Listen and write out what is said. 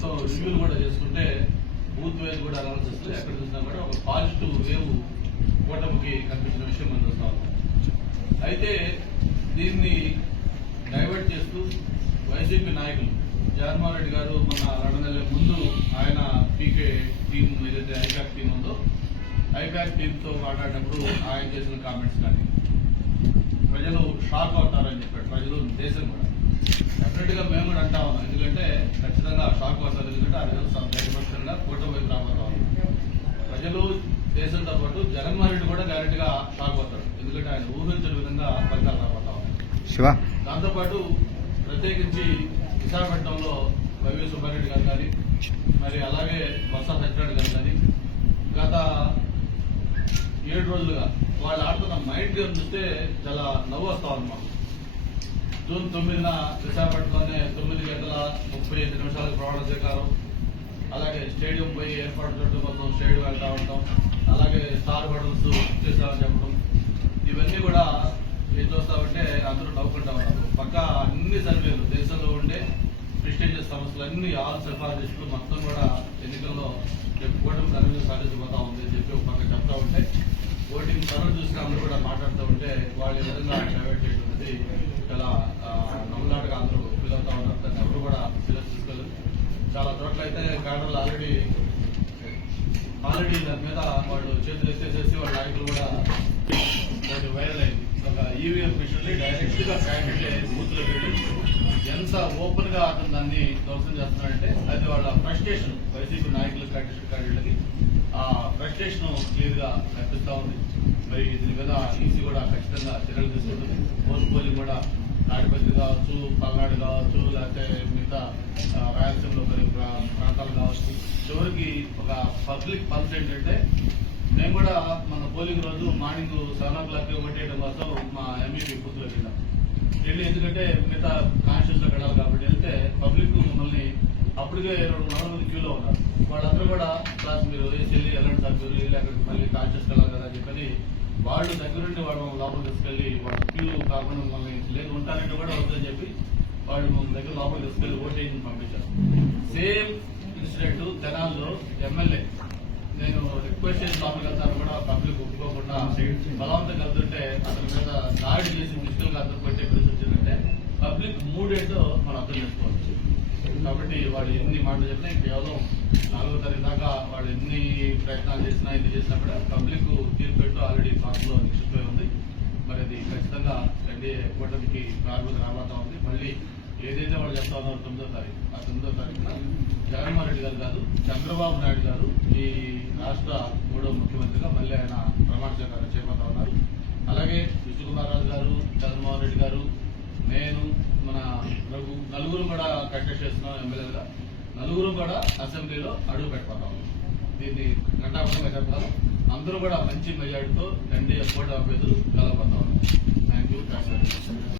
మొత్తం రివ్యూలు కూడా చేసుకుంటే బూత్ వైజ్ కూడా అనాలిసిస్ ఎక్కడ చూసినా కూడా ఒక పాజిటివ్ వేవ్ కూటమికి కనిపించిన విషయం మనం చూస్తా ఉన్నాం. అయితే దీన్ని డైవర్ట్ చేస్తూ వైసీపీ నాయకులు జగన్మోహన్ రెడ్డి గారు మొన్న 2 నెలల ముందు ఆయన పీకే టీం ఏదైతే ఐపాక్ టీం ఉందో ఐపాక్ టీంతో మాట్లాడినప్పుడు ఆయన చేసిన కామెంట్స్ కానీ ప్రజలు షాక్ అవుతారని చెప్పాడు. ప్రజలు దేశం కూడా డెఫినెట్ గా మేము కూడా అంటా ఉన్నాం. ఎందుకంటే ఖచ్చితంగా షాక్ అవుతారు. ఎందుకంటే ఆ ప్రజలు ప్రతిపక్షంగా కూటమి వైపు రాబోతా ఉన్నారు. ప్రజలు దేశంతో పాటు జగన్మోహన్ రెడ్డి కూడా గ్యారెంటీగా షాక్ అవుతాడు. ఎందుకంటే ఆయన ఊహించిన విధంగా ఫలితాలు రాబోతా ఉన్నారు. దాంతోపాటు ప్రత్యేకించి విశాఖపట్నంలో వైవి సుబ్బారెడ్డి గారు కానీ మరి అలాగే బొత్స సత్యనారాయణ గారు కానీ గత 7 రోజులుగా వాళ్ళు ఆడుతున్న మైండ్ గేమ్ చూస్తే చాలా నవ్వు వస్తా ఉంది మాకు. జూన్ 9న విశాఖపట్నంలోనే 9:35 ప్రమాణ స్వీకారం, అలాగే స్టేడియం పోయి ఏర్పాటు చేయడం కోసం స్టేడియం వెళ్తా ఉంటాం, అలాగే స్టార్ హోటల్స్ చేసామని చెప్పడం, ఇవన్నీ కూడా ఏం చూస్తామంటే అందరూ నవ్వుకుంటా ఉన్నారు. పక్క అన్ని సర్వేలు దేశంలో ఉండే ప్రెస్టీజియస్ సంస్థలు అన్ని ఆల్ సిఫారసులు మొత్తం కూడా ఎన్నికల్లో కూటమి ఘనంగా సాధించబోతా ఉంది అని చెప్పి ఒక పక్క చెప్తా ఉంటే ఓటింగ్ సర్వే చూసిన అందరూ కూడా మాట్లాడుతూ ఉంటే వాళ్ళు ఈ విధంగా డైవర్ట్ చేయడం అనేది చాలా నవ్వులాటగా అందరూ ఫీల్ అవుతా ఉన్నారు. దాన్ని ఎవరు కూడా సీరియస్ తీసుకోలేదు. చాలా చోట్ల అయితే క్యాడర్లు ఆల్రెడీ దాని మీద వాళ్ళు చేతులు ఎత్తేసేసి వాళ్ళ నాయకులు కూడా వైరల్ అయింది. ఒక ఈవీఎం మిషన్ డైరెక్ట్ గా క్యాండిడేట్ బూత్ లో వెళ్ళి ఎంత ఓపెన్ గా అతను దాన్ని ధ్వంసం చేస్తున్నాడంటే అది వాళ్ళ ఫ్రస్ట్రేషన్, వైసీపీ నాయకులు క్యాండిడేట్లకి ఆ ఫ్రస్ట్రేషన్ క్లియర్ గా కనిపిస్తా ఉంది. మరి దీని మీద ఈసీ కూడా ఖచ్చితంగా చర్యలు తీసుకుంటుంది. పోలింగ్ కూడా తాడిపత్రి కావచ్చు, పల్నాడు కావచ్చు, లేకపోతే మిగతా రాయలసీమలో ప్రాంతాలు కావచ్చు. చివరికి ఒక పబ్లిక్ పల్స్ ఏంటంటే మేము కూడా మన పోలింగ్ రోజు మార్నింగ్ 7 o'clock ఓటేయడం కోసం మా ఎంఈపీ బూత్లోకి వెళ్ళి ఎందుకంటే మిగతా కాన్స్టిట్యూన్స్ లో వెళ్ళాలి కాబట్టి వెళ్తే పబ్లిక్ మమ్మల్ని అప్పటికే 200 మంది క్యూలో ఉన్నారు. వాళ్ళందరూ కూడా క్లాస్ మీరు వెళ్ళి ఎలాంటి సార్ మీరు వెళ్ళి అక్కడికి మళ్ళీ కాన్స్టిట్యూన్స్ వెళ్ళాలి కదా అని చెప్పని వాళ్ళు దగ్గరుండి వాళ్ళు లోపల తీసుకెళ్లి వాళ్ళు క్యూ కాకుండా మమ్మల్ని లేదు ఉంటారంటే కూడా వద్దని చెప్పి వాళ్ళు మమ్మల్ని దగ్గర లోపల తీసుకెళ్లి ఓటింగ్ పంపించారు. సేమ్ ఇన్సిడెంట్ తెనాల్లో ఎమ్మెల్యే నేను రిక్వెస్ట్ చేసి లోపలికి వెళ్తాను కూడా పబ్లిక్ ఒప్పుకోకుండా బలవంతంగా వెళ్తుంటే అతని మీద దాడి చేసి ఫిజికల్ గా అతను కొట్టే పరిస్థితి వచ్చిందంటే పబ్లిక్ మూడేంటో మనం అర్థం చేసుకోవచ్చు. కాబట్టి వాళ్ళు ఎన్ని మాటలు చెప్పినా కేవలం 4వ తారీఖు దాకా వాళ్ళు ఎన్ని ప్రయత్నాలు చేసినా ఎన్ని చేసినా కూడా పబ్లిక్ తీర్పెట్టు ఆల్రెడీ కాస్ట్లో నిశ్చిపోయి ఉంది. మరి అది ఖచ్చితంగా ఎన్డీఏ కూటమికి ప్రారంభం రాబోతా ఉంది. మళ్ళీ ఏదైతే వాళ్ళు చెప్తా ఉన్నారో 9వ తారీఖు ఆ 9వ తారీఖున జగన్మోహన్ రెడ్డి గారు కాదు చంద్రబాబు నాయుడు గారు ఈ రాష్ట్ర 3వ ముఖ్యమంత్రిగా మళ్ళీ ఆయన ప్రమాణ స్వీకారం చేయబోతా ఉన్నారు. అలాగే విష్ణుకుమార్ రాజు గారు, జగన్మోహన్ రెడ్డి గారు, నేను, మన నలుగురు కూడా కంటెస్ట్ చేస్తున్నాం ఎమ్మెల్యేలుగా. నలుగురు కూడా అసెంబ్లీలో అడుగు పెట్టబోతాం. దీన్ని ఘంటాపథంగా చెప్తాను. అందరూ కూడా మంచి మెజార్టీతో ఎన్డీఏ కూటమి అభ్యర్థులు గెలవబోతా ఉన్నారు. Thank you.